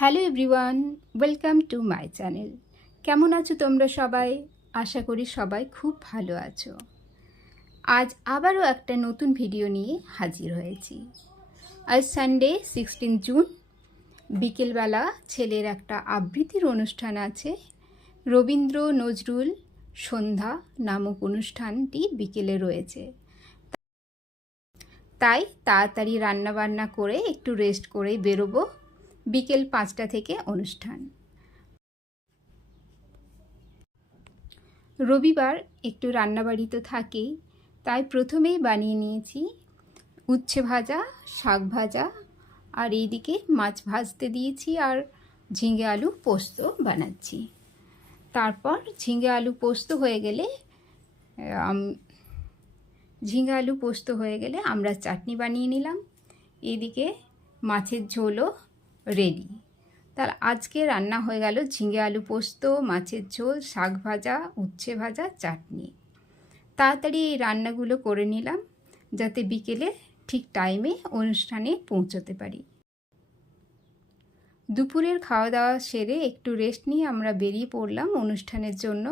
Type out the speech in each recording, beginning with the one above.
Hello everyone, welcome to my channel. কেমন আছো তোমরা সবাই? আশা করি সবাই খুব ভালো আছো। আজ আবারও একটা নতুন ভিডিও নিয়ে হাজির হয়েছি। আজ সানডে 16 জুন, বিকেলবেলা ছেলের একটা আবৃত্তির অনুষ্ঠান আছে। রবীন্দ্র নজরুল সন্ধ্যা নামক অনুষ্ঠানটি বিকেলে রয়েছে। তাই তাড়াতাড়ি রান্নাবান্না করে একটু রেস্ট করেই বেরোবো। বিকেল 5টা থেকে অনুষ্ঠান। রবিবার একটু রান্নাবাড়ি তো থাকেই, তাই প্রথমেই বানিয়ে নিয়েছি উচ্ছে ভাজা, শাক ভাজা, আর এইদিকে মাছ ভাজতে দিয়েছি আর ঝিঙে আলু পোস্ত বানাচ্ছি। তারপর ঝিঙে আলু পোস্ত হয়ে গেলে আমরা চাটনি বানিয়ে নিলাম। এইদিকে মাছের ঝোলও রেডি। তার আজকে রান্না হয়ে গেল ঝিঙে আলু পোস্ত, মাছের ঝোল, শাক ভাজা, উচ্ছে ভাজা, চাটনি। তাড়াতাড়ি এই রান্নাগুলো করে নিলাম যাতে বিকেলে ঠিক টাইমে অনুষ্ঠানে পৌঁছতে পারি। দুপুরের খাওয়া দাওয়া সেরে একটু রেস্ট নিয়ে আমরা বেরিয়ে পড়লাম অনুষ্ঠানের জন্য।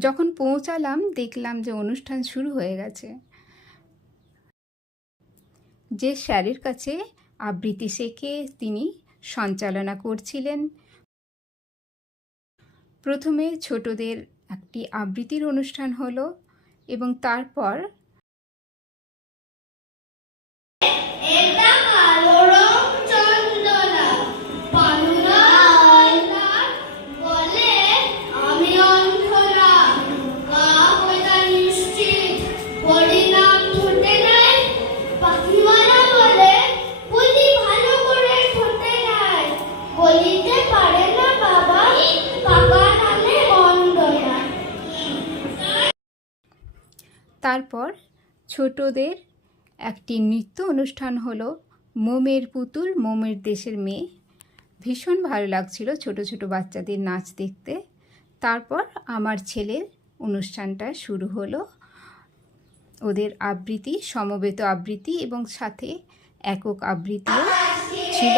যখন পৌঁছালাম দেখলাম যে অনুষ্ঠান শুরু হয়ে গেছে। যে স্যারের কাছে আবৃত্তি শেখে তিনি সঞ্চালনা করছিলেন। প্রথমে ছোটদের একটি আবৃত্তির অনুষ্ঠান হলো এবং তারপর ছোটদের একটি নৃত্য অনুষ্ঠান হলো মোমের পুতুল মোমের দেশের মেয়ে। ভীষণ ভালো লাগছিল ছোট ছোট বাচ্চাদের নাচ দেখতে। তারপর আমার ছেলের অনুষ্ঠানটা শুরু হলো। ওদের আবৃত্তি, সমবেত আবৃত্তি এবং সাথে একক আবৃত্তিও ছিল।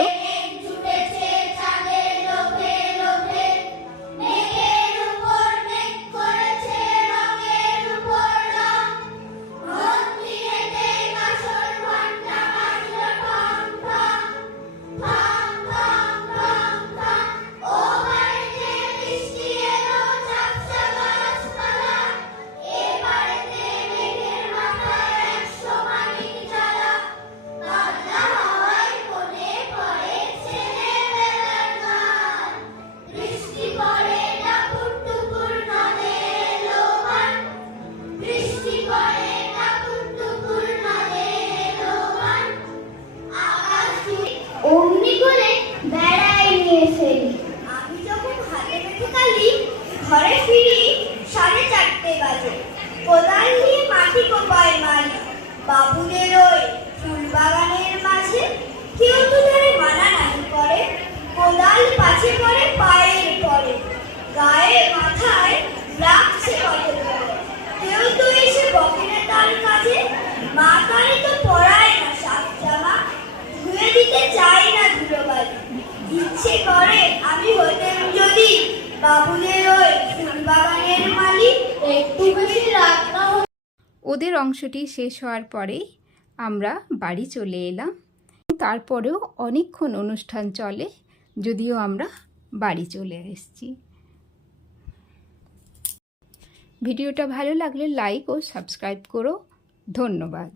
ঘরে ফিরি 4:30 বাজে। কোদাল নিয়ে মাটি কোপায় মারি। বাবুদের ওই ফুল বাগানের মাঝে কেউ তো ধরে মানা নাহি করে। কোদাল পাছে পড়ে পায়ের পরে, গায়ে মাথায় লাগছে কত করে। কেউ তো এসে বকে না তার কাজে। মা কানে তো পরায় না শাক জামা, ধুয়ে দিতে চাই না ধুলোবালি। ইচ্ছে করে আমি হতেম যদি বাবুদের ওই ফুল বাগানের মালিক। একটু বেশি রাত না হলে ওদের অংশটি শেষ হওয়ার পরেই আমরা বাড়ি চলে এলাম। তারপরেও অনেকক্ষণ অনুষ্ঠান চলে, যদিও আমরা বাড়ি চলে এসেছি। ভিডিওটা ভালো লাগলে লাইক ও সাবস্ক্রাইব করো। ধন্যবাদ।